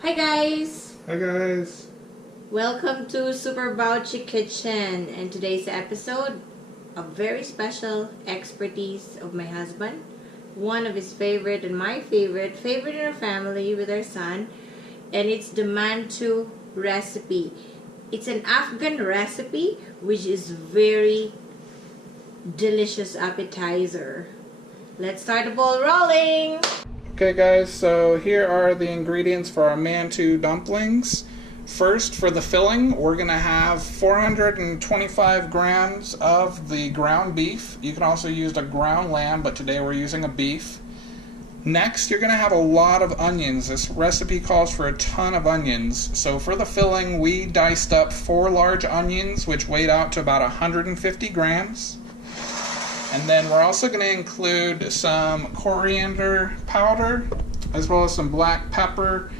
Hi guys! Hi guys! Welcome to Super Bouchy Kitchen, and today's episode, a very special expertise of my husband, one of his favorite and my favorite in our family with our son, and it's the Mantu recipe. It's an Afghan recipe which is very delicious appetizer. Let's start the ball rolling! Okay guys, so here are the ingredients for our mantou dumplings. First, for the filling, we're going to have 425 grams of the ground beef. You can also use a ground lamb, but today we're using a beef. Next, you're going to have a lot of onions. This recipe calls for a ton of onions. So for the filling, we diced up 4 large onions, which weighed out to about 150 grams. And then we're also going to include some coriander powder, as well as some black pepper,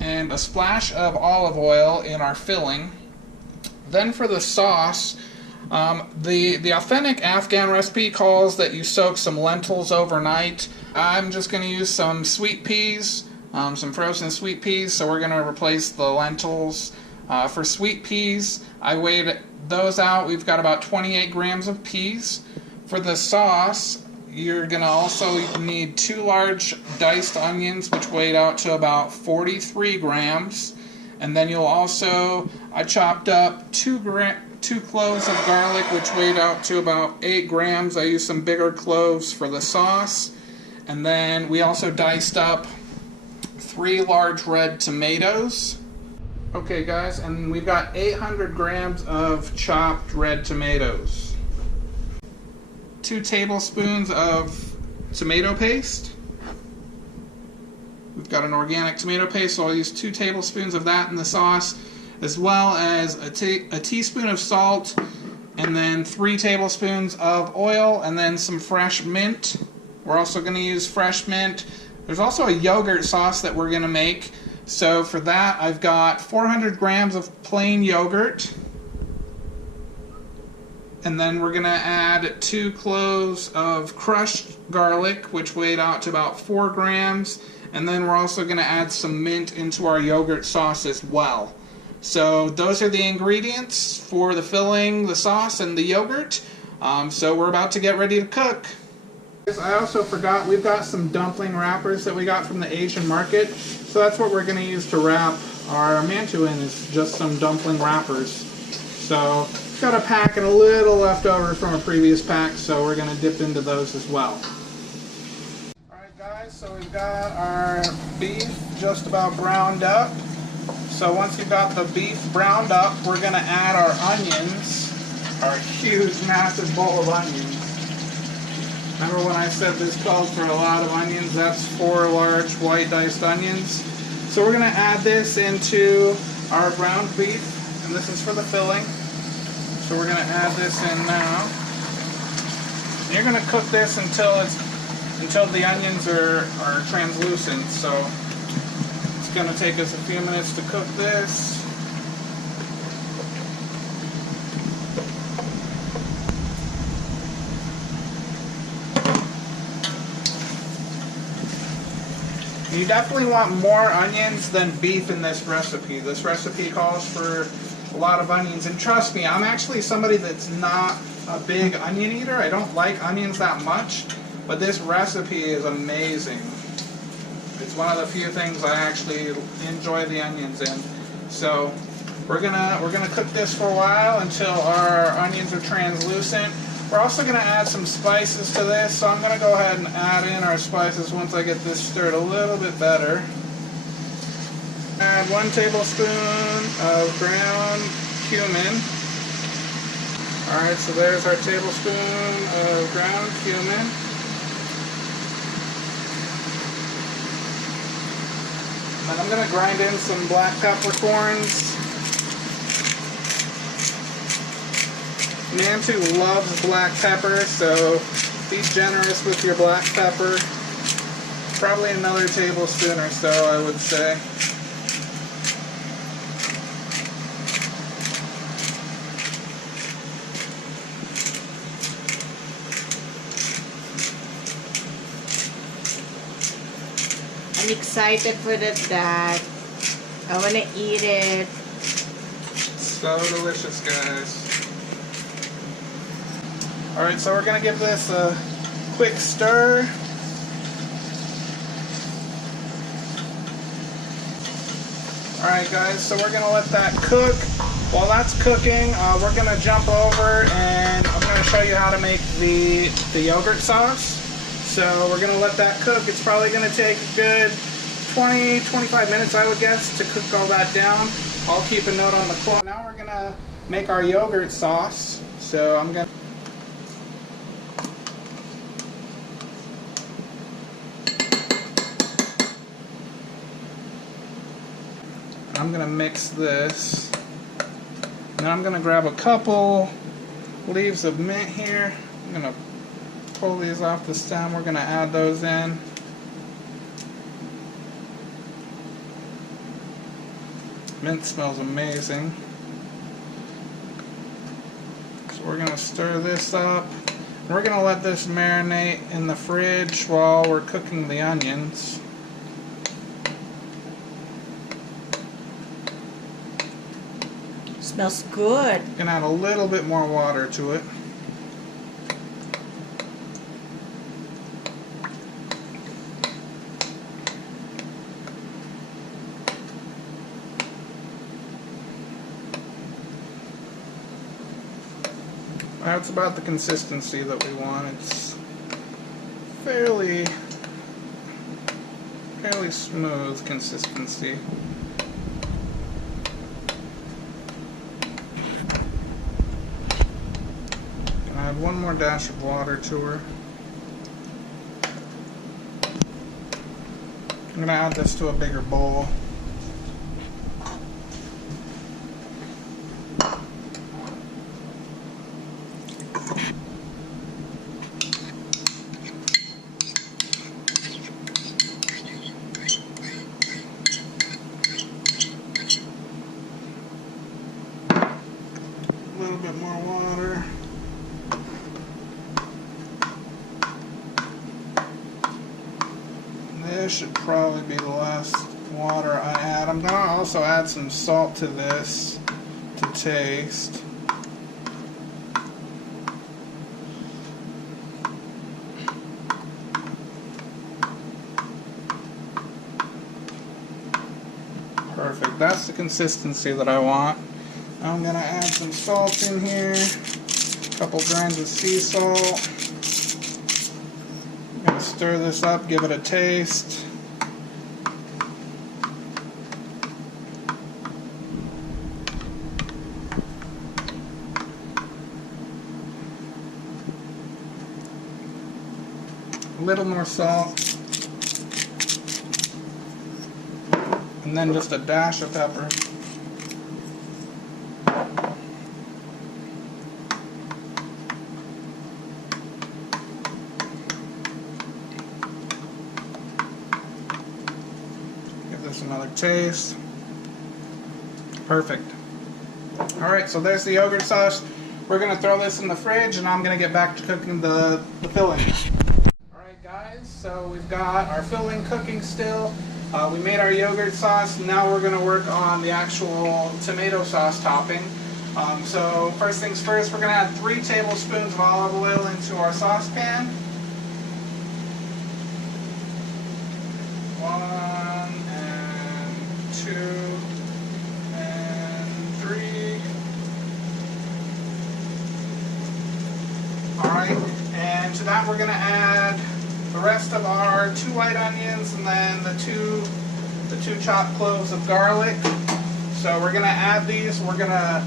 and a splash of olive oil in our filling. Then for the sauce, the authentic Afghan recipe calls that you soak some lentils overnight. I'm just going to use some sweet peas, some frozen sweet peas, so we're going to replace the lentils. For sweet peas, I weighed those out. We've got about 28 grams of peas. For the sauce, you're going to also need 2 large diced onions, which weighed out to about 43 grams. And then you'll also, I chopped up 2 cloves of garlic, which weighed out to about 8 grams. I used some bigger cloves for the sauce. And then we also diced up 3 large red tomatoes. Okay guys, and we've got 800 grams of chopped red tomatoes. 2 tablespoons of tomato paste. We've got an organic tomato paste, so I'll use 2 tablespoons of that in the sauce, as well as a teaspoon of salt, and then 3 tablespoons of oil, and then some fresh mint. We're also going to use fresh mint. There's also a yogurt sauce that we're going to make. So for that, I've got 400 grams of plain yogurt. And then we're going to add 2 cloves of crushed garlic, which weighed out to about 4 grams. And then we're also going to add some mint into our yogurt sauce as well. So those are the ingredients for the filling, the sauce, and the yogurt. So we're about to get ready to cook. I also forgot, we've got some dumpling wrappers that we got from the Asian market. So that's what we're going to use to wrap our mantou in, is just some dumpling wrappers. So got a pack and a little left over from a previous pack, so we're going to dip into those as well. Alright guys, so we've got our beef just about browned up. So once you've got the beef browned up, we're going to add our onions, our huge massive bowl of onions. Remember when I said this called for a lot of onions? That's 4 large white diced onions. So we're going to add this into our ground beef, and this is for the filling. So we're going to add this in now. And you're going to cook this until the onions are translucent. So it's going to take us a few minutes to cook this. You definitely want more onions than beef in this recipe. This recipe calls for a lot of onions, and trust me, I'm actually somebody that's not a big onion eater. I don't like onions that much, but this recipe is amazing. It's one of the few things I actually enjoy the onions in. So we're gonna cook this for a while until our onions are translucent. We're also gonna add some spices to this, so I'm gonna go ahead and add in our spices once I get this stirred a little bit better. Add 1 tablespoon of ground cumin. Alright, so there's our tablespoon of ground cumin. And I'm going to grind in some black peppercorns. Mantu loves black pepper, so be generous with your black pepper. Probably another tablespoon or so, I would say. I'm excited for that. I want to eat it. So delicious, guys. Alright, so we're going to give this a quick stir. Alright guys, so we're going to let that cook. While that's cooking, we're going to jump over and I'm going to show you how to make the yogurt sauce. So we're going to let that cook. It's probably going to take a good 20-25 minutes, I would guess, to cook all that down. I'll keep a note on the clock. Now we're going to make our yogurt sauce. So I'm going to mix this. And then I'm going to grab a couple leaves of mint here. I'm going to pull these off the stem. We're going to add those in. Mint smells amazing. So we're going to stir this up. We're going to let this marinate in the fridge while we're cooking the onions. Smells good. Gonna add a little bit more water to it. That's about the consistency that we want. It's fairly smooth consistency. Add one more dash of water to her. I'm going to add this to a bigger bowl. A little bit more water. This should probably be the last water I add. I'm going to also add some salt to this to taste. Perfect. That's the consistency that I want. Now I'm going to add some salt in here. A couple grains of sea salt. Stir this up, give it a taste. A little more salt. And then just a dash of pepper. Another taste. Perfect. Alright, so there's the yogurt sauce. We're going to throw this in the fridge and I'm going to get back to cooking the filling. Alright guys, so we've got our filling cooking still. We made our yogurt sauce. Now we're going to work on the actual tomato sauce topping. So first things first, we're going to add 3 tablespoons of olive oil into our saucepan. 1 2 and 3. Alright, and to that we're going to add the rest of our 2 white onions and then the two chopped cloves of garlic. So we're going to add these. We're going to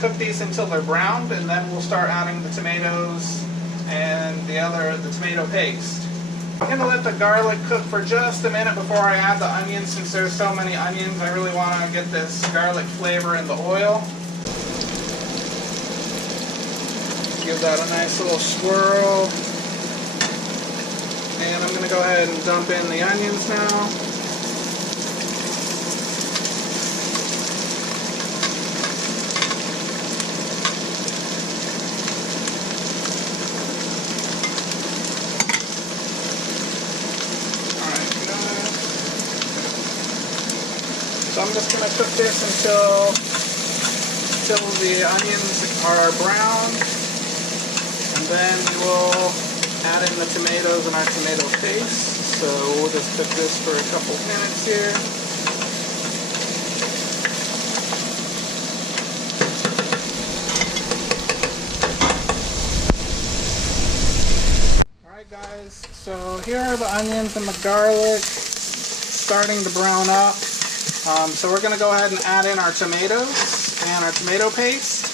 cook these until they're browned, and then we'll start adding the tomatoes and the tomato paste. I'm going to let the garlic cook for just a minute before I add the onions. Since there's so many onions, I really want to get this garlic flavor in the oil. Give that a nice little swirl. And I'm going to go ahead and dump in the onions now. So I'm just going to cook this until the onions are brown, and then we will add in the tomatoes and our tomato paste. So we'll just cook this for a couple minutes here. Alright guys, so here are the onions and the garlic starting to brown up. So we're going to go ahead and add in our tomatoes and our tomato paste.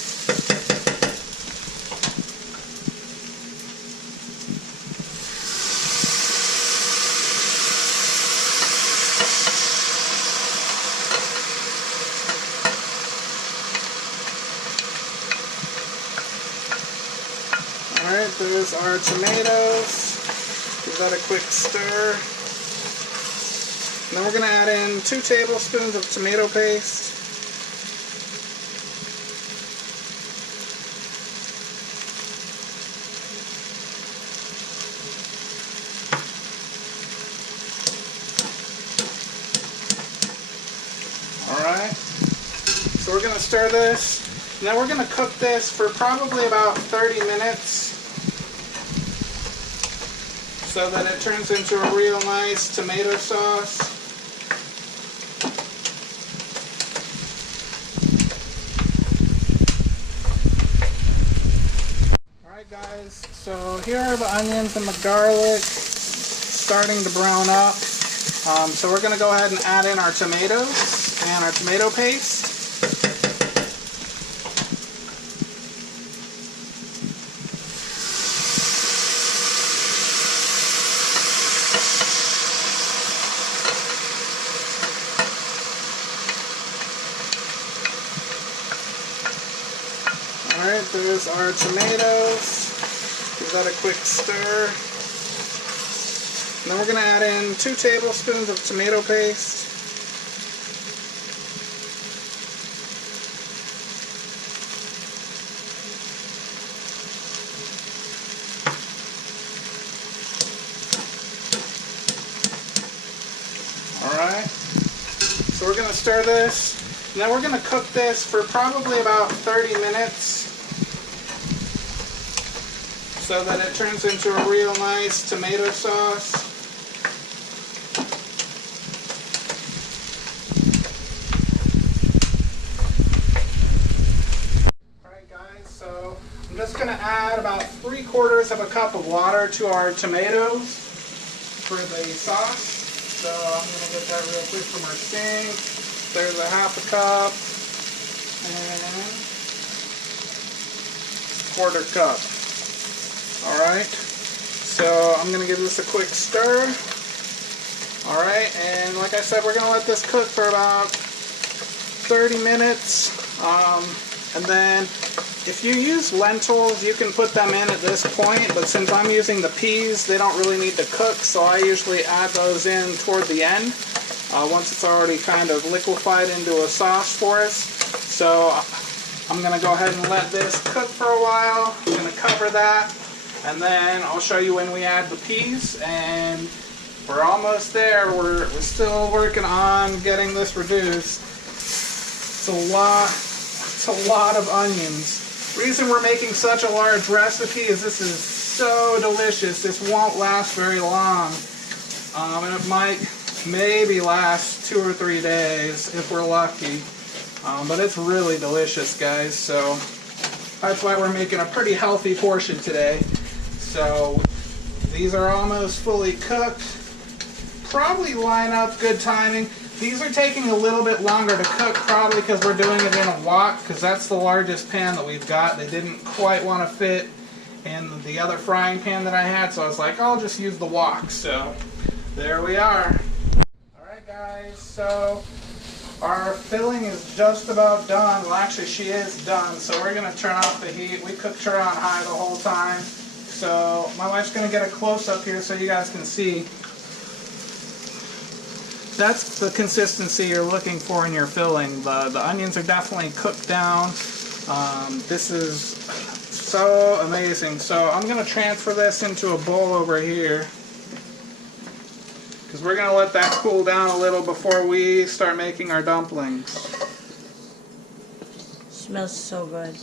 Alright, there's our tomatoes. Give that a quick stir. And then we're going to add in 2 tablespoons of tomato paste. Alright, so we're going to stir this. And then we're going to cook this for probably about 30 minutes so that it turns into a real nice tomato sauce. Alright guys, so here are the onions and the garlic starting to brown up. So we're going to go ahead and add in our tomatoes and our tomato paste. Alright, there's our tomatoes. Give that a quick stir. And then we're going to add in 2 tablespoons of tomato paste. Alright, so we're going to stir this. And then we're going to cook this for probably about 30 minutes so that it turns into a real nice tomato sauce. Alright guys, so I'm just going to add about 3/4 of a cup of water to our tomatoes for the sauce. So I'm going to get that real quick from our sink. There's a 1/2 cup and 1/4 cup. Alright, so I'm going to give this a quick stir. Alright, and like I said, we're going to let this cook for about 30 minutes. And then if you use lentils, you can put them in at this point, but since I'm using the peas, they don't really need to cook, so I usually add those in toward the end. Once it's already kind of liquefied into a sauce for us. So I'm going to go ahead and let this cook for a while. I'm going to cover that, and then I'll show you when we add the peas. And we're almost there. We're still working on getting this reduced. It's a lot of onions. The reason we're making such a large recipe is this is so delicious. This won't last very long. And it might maybe last 2 or 3 days if we're lucky, but it's really delicious, guys. So that's why we're making a pretty healthy portion today. So these are almost fully cooked. Probably line up good timing. These are taking a little bit longer to cook, probably because we're doing it in a wok, because that's the largest pan that we've got. They didn't quite want to fit in the other frying pan that I had, so I was like, I'll just use the wok. So there we are. Guys, so our filling is just about done. Well, actually she is done, so we're going to turn off the heat. We cooked her on high the whole time. So my wife's going to get a close-up here so you guys can see. That's the consistency you're looking for in your filling. The onions are definitely cooked down. This is so amazing. So I'm going to transfer this into a bowl over here, because because we're going to let that cool down a little before we start making our dumplings. Smells so good.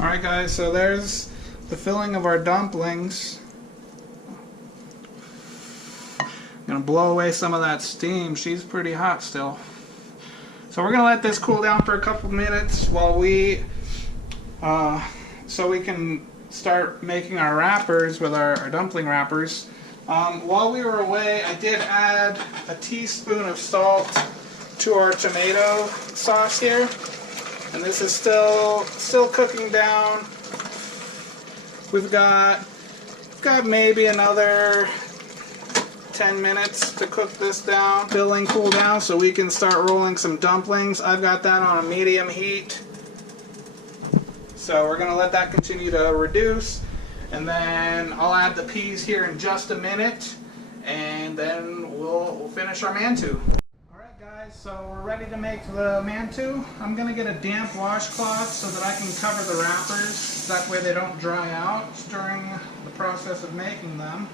Alright guys, so there's the filling of our dumplings. I'm going to blow away some of that steam. She's pretty hot still. So we're going to let this cool down for a couple minutes while we, so we can start making our wrappers with our dumpling wrappers. While we were away, I did add a teaspoon of salt to our tomato sauce here. And this is still cooking down. We've got maybe another 10 minutes to cook this down. Filling cool down so we can start rolling some dumplings. I've got that on a medium heat. So we're going to let that continue to reduce. And then I'll add the peas here in just a minute. And then we'll finish our mantou. So we're ready to make the mantou. I'm going to get a damp washcloth so that I can cover the wrappers. That way they don't dry out during the process of making them.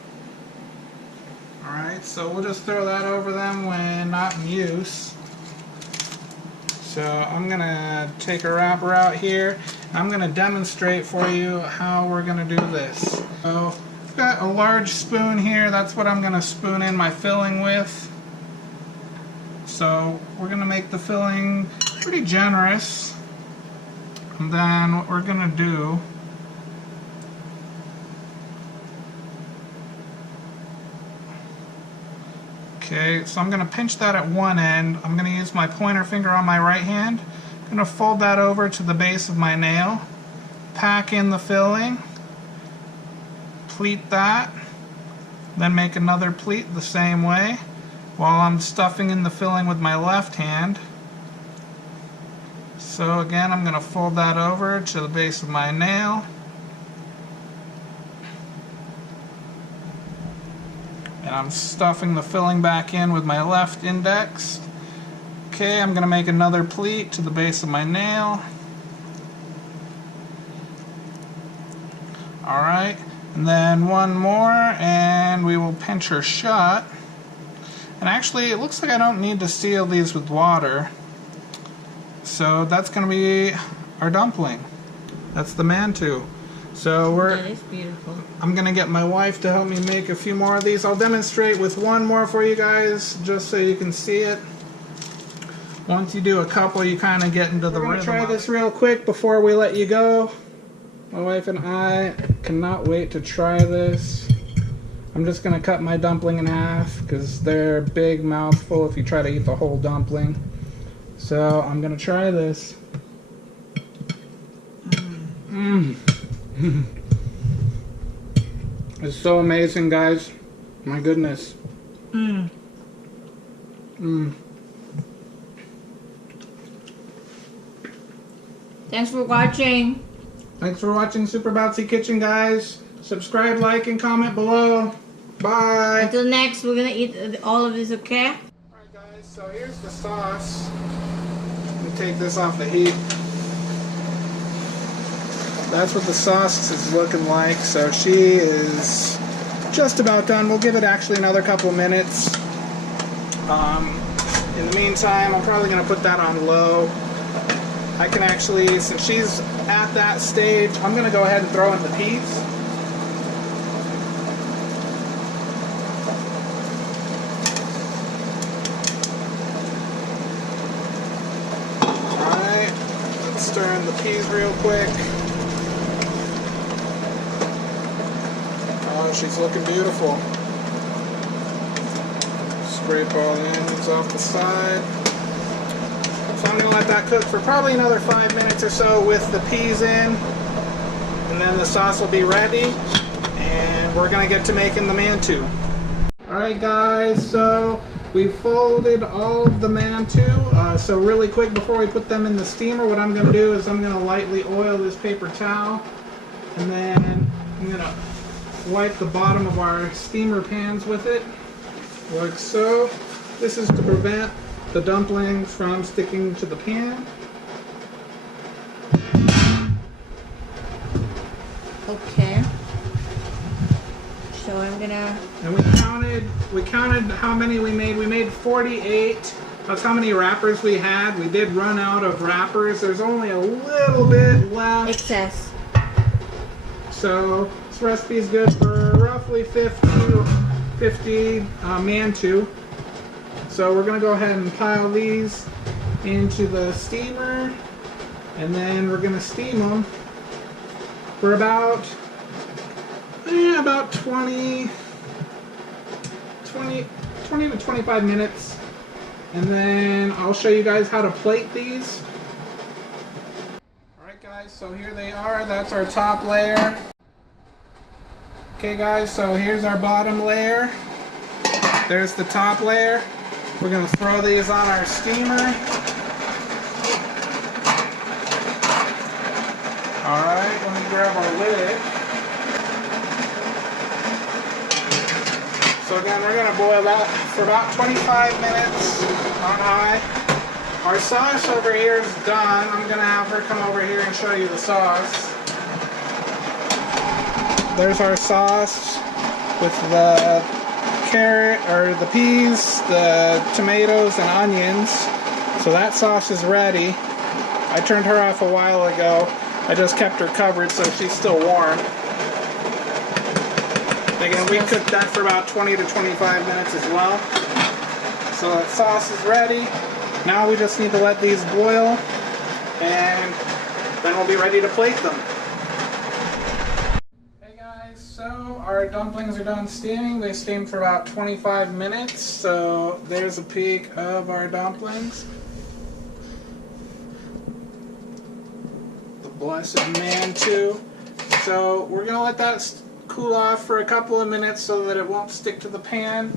Alright, so we'll just throw that over them when not in use. So I'm going to take a wrapper out here. I'm going to demonstrate for you how we're going to do this. So I've got a large spoon here. That's what I'm going to spoon in my filling with. So we're going to make the filling pretty generous, and then what we're going to do okay, so I'm going to pinch that at one end. I'm going to use my pointer finger on my right hand. I'm going to fold that over to the base of my nail, pack in the filling, pleat that, then make another pleat the same way, while I'm stuffing in the filling with my left hand. So again, I'm going to fold that over to the base of my nail. And I'm stuffing the filling back in with my left index. Okay, I'm going to make another pleat to the base of my nail. Alright, and then one more, and we will pinch her shut. And actually, it looks like I don't need to seal these with water. So that's going to be our dumpling. That's the mantou. So That is beautiful. I'm going to get my wife to help me make a few more of these. I'll demonstrate with one more for you guys, just so you can see it. Once you do a couple, you kind of get into the rhythm. We're going to try this real quick before we let you go. My wife and I cannot wait to try this. I'm just going to cut my dumpling in half because they're a big mouthful if you try to eat the whole dumpling. So I'm going to try this. It's so amazing, guys. My goodness. Thanks for watching. Thanks for watching Super Bouncy Kitchen, guys. Subscribe, like, and comment below. Bye. Until next, we're gonna eat all of this, okay? Alright guys, so here's the sauce. Let me take this off the heat. That's what the sauce is looking like. So she is just about done. We'll give it actually another couple minutes. In the meantime, I'm probably going to put that on low. I can actually, since she's at that stage, I'm going to go ahead and throw in the peas. Alright, let's stir in the peas real quick. Oh, she's looking beautiful. Scrape all the onions off the side. So I'm going to let that cook for probably another 5 minutes or so with the peas in. And then the sauce will be ready. And we're going to get to making the mantou. Alright guys, so we folded all of the mantou. So really quick before we put them in the steamer, what I'm going to do is I'm going to lightly oil this paper towel. And then I'm gonna wipe the bottom of our steamer pans with it, like so. This is to prevent the dumplings from sticking to the pan. Okay. So I'm gonna. And we counted how many we made. We made 48. That's how many wrappers we had. We did run out of wrappers. There's only a little bit left. Excess. So this recipe is good for roughly 50 mantu. So we're going to go ahead and pile these into the steamer, and then we're going to steam them for about 20 to 25 minutes. And then I'll show you guys how to plate these. Alright guys, so here they are. That's our top layer. Okay guys, so here's our bottom layer. There's the top layer. We're going to throw these on our steamer. Alright, let me grab our lid. So again, we're going to boil that for about 25 minutes on high. Our sauce over here is done. I'm going to have her come over here and show you the sauce. There's our sauce with the carrot, or the peas, the tomatoes, and onions. So that sauce is ready. I turned her off a while ago. I just kept her covered so she's still warm. Again, we cooked that for about 20 to 25 minutes as well. So that sauce is ready. Now we just need to let these boil, and then we'll be ready to plate them. Hey guys, so our dumplings are done steaming. They steamed for about 25 minutes. So there's a peek of our dumplings. The blessed Mantu. So we're going to let that cool off for a couple of minutes so that it won't stick to the pan.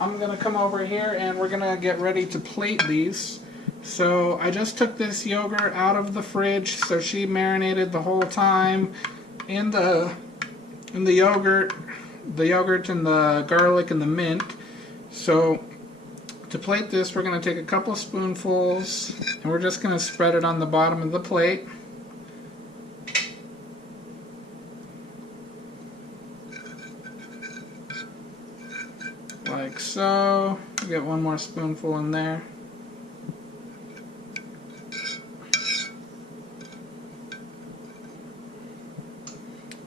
I'm going to come over here and we're going to get ready to plate these. So I just took this yogurt out of the fridge, so she marinated the whole time in the yogurt and the garlic and the mint. So to plate this, we're going to take a couple spoonfuls and we're just going to spread it on the bottom of the plate. Like so. Get one more spoonful in there.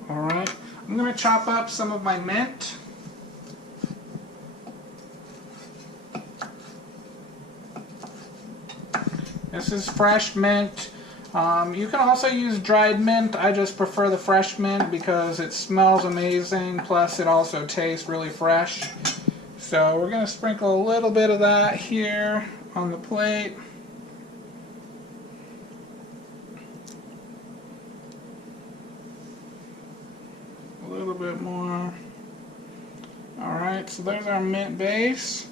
Alright, I'm going to chop up some of my mint. This is fresh mint. You can also use dried mint. I just prefer the fresh mint because it smells amazing, plus it also tastes really fresh. So we're going to sprinkle a little bit of that here on the plate. A little bit more. Alright, so there's our mint base.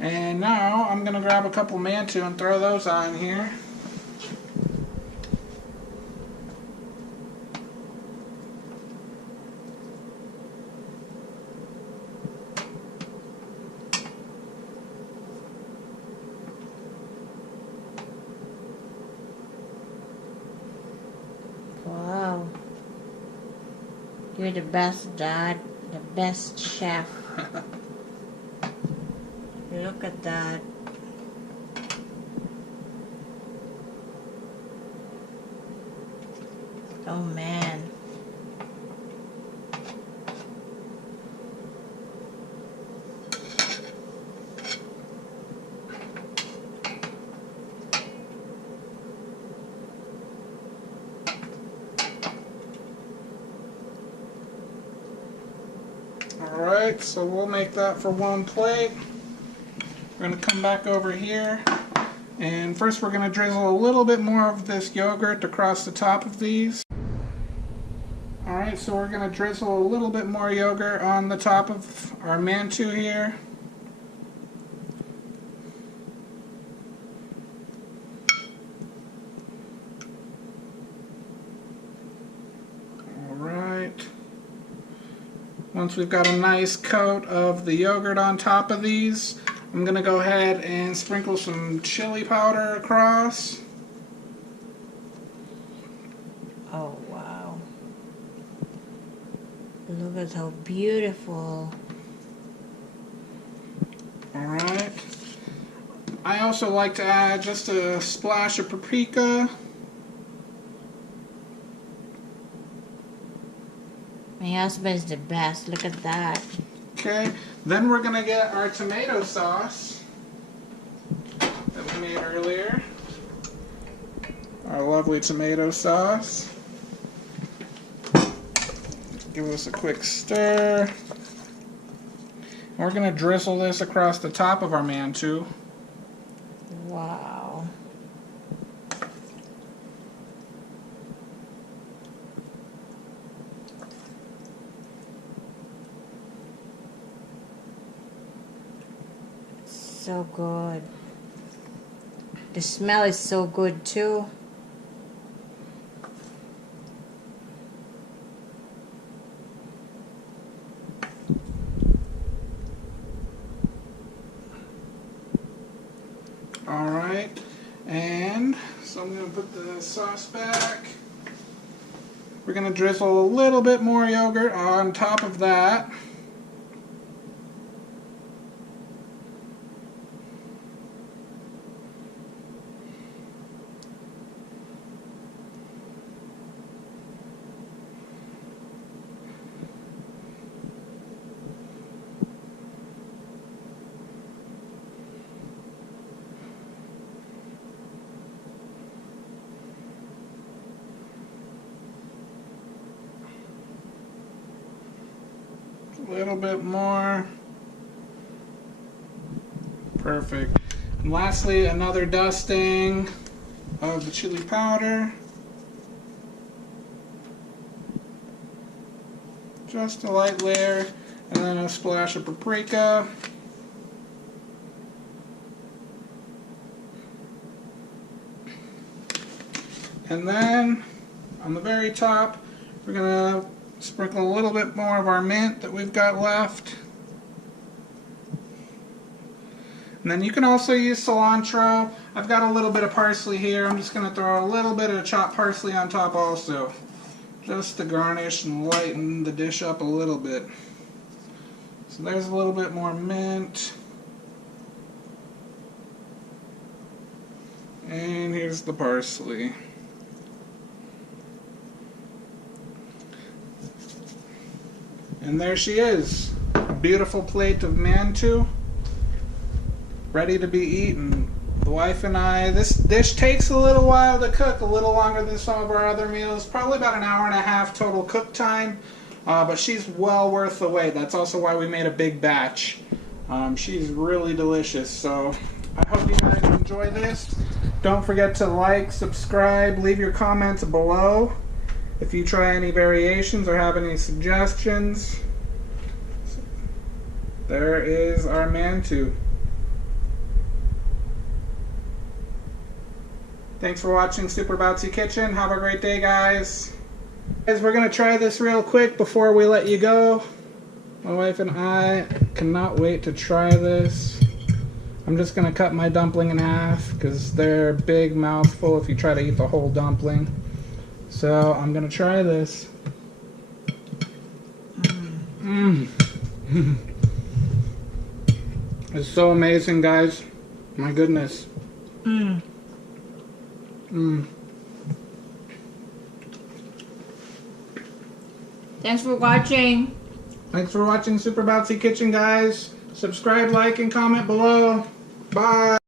And now I'm going to grab a couple mantu and throw those on here. Wow. You're the best dad, the best chef. Look at that. Oh man. Alright, so we'll make that for one plate. We're going to come back over here, and first we're going to drizzle a little bit more of this yogurt across the top of these. Alright, so we're going to drizzle a little bit more yogurt on the top of our mantu here. Alright. Once we've got a nice coat of the yogurt on top of these, I'm going to go ahead and sprinkle some chili powder across. Oh, wow. Look at how beautiful. Alright. I also like to add just a splash of paprika. My husband's the best. Look at that. Okay, then we're going to get our tomato sauce that we made earlier. Our lovely tomato sauce. Give us a quick stir. We're going to drizzle this across the top of our mantou. Wow. So good. The smell is so good too. Alright, and so I'm going to put the sauce back. We're going to drizzle a little bit more yogurt on top of that. A little bit more. Perfect. And lastly, another dusting of the chili powder. Just a light layer, and then a splash of paprika. And then on the very top, we're going to sprinkle a little bit more of our mint that we've got left. And then you can also use cilantro. I've got a little bit of parsley here. I'm just going to throw a little bit of chopped parsley on top also, just to garnish and lighten the dish up a little bit. So there's a little bit more mint. And here's the parsley. And there she is, a beautiful plate of mantou, ready to be eaten. The wife and I, this dish takes a little while to cook, a little longer than some of our other meals, probably about an hour and a half total cook time, but she's well worth the wait. That's also why we made a big batch. She's really delicious, so I hope you guys enjoy this. Don't forget to like, subscribe, leave your comments below. If you try any variations or have any suggestions, there is our mantou. Thanks for watching Super Bouncy Kitchen. Have a great day, guys. Guys, we're going to try this real quick before we let you go. My wife and I cannot wait to try this. I'm just going to cut my dumpling in half because they're a big mouthful if you try to eat the whole dumpling. So I'm going to try this. It's so amazing, guys. My goodness. Thanks for watching. Thanks for watching Super Bouncy Kitchen, guys. Subscribe, like, and comment below. Bye.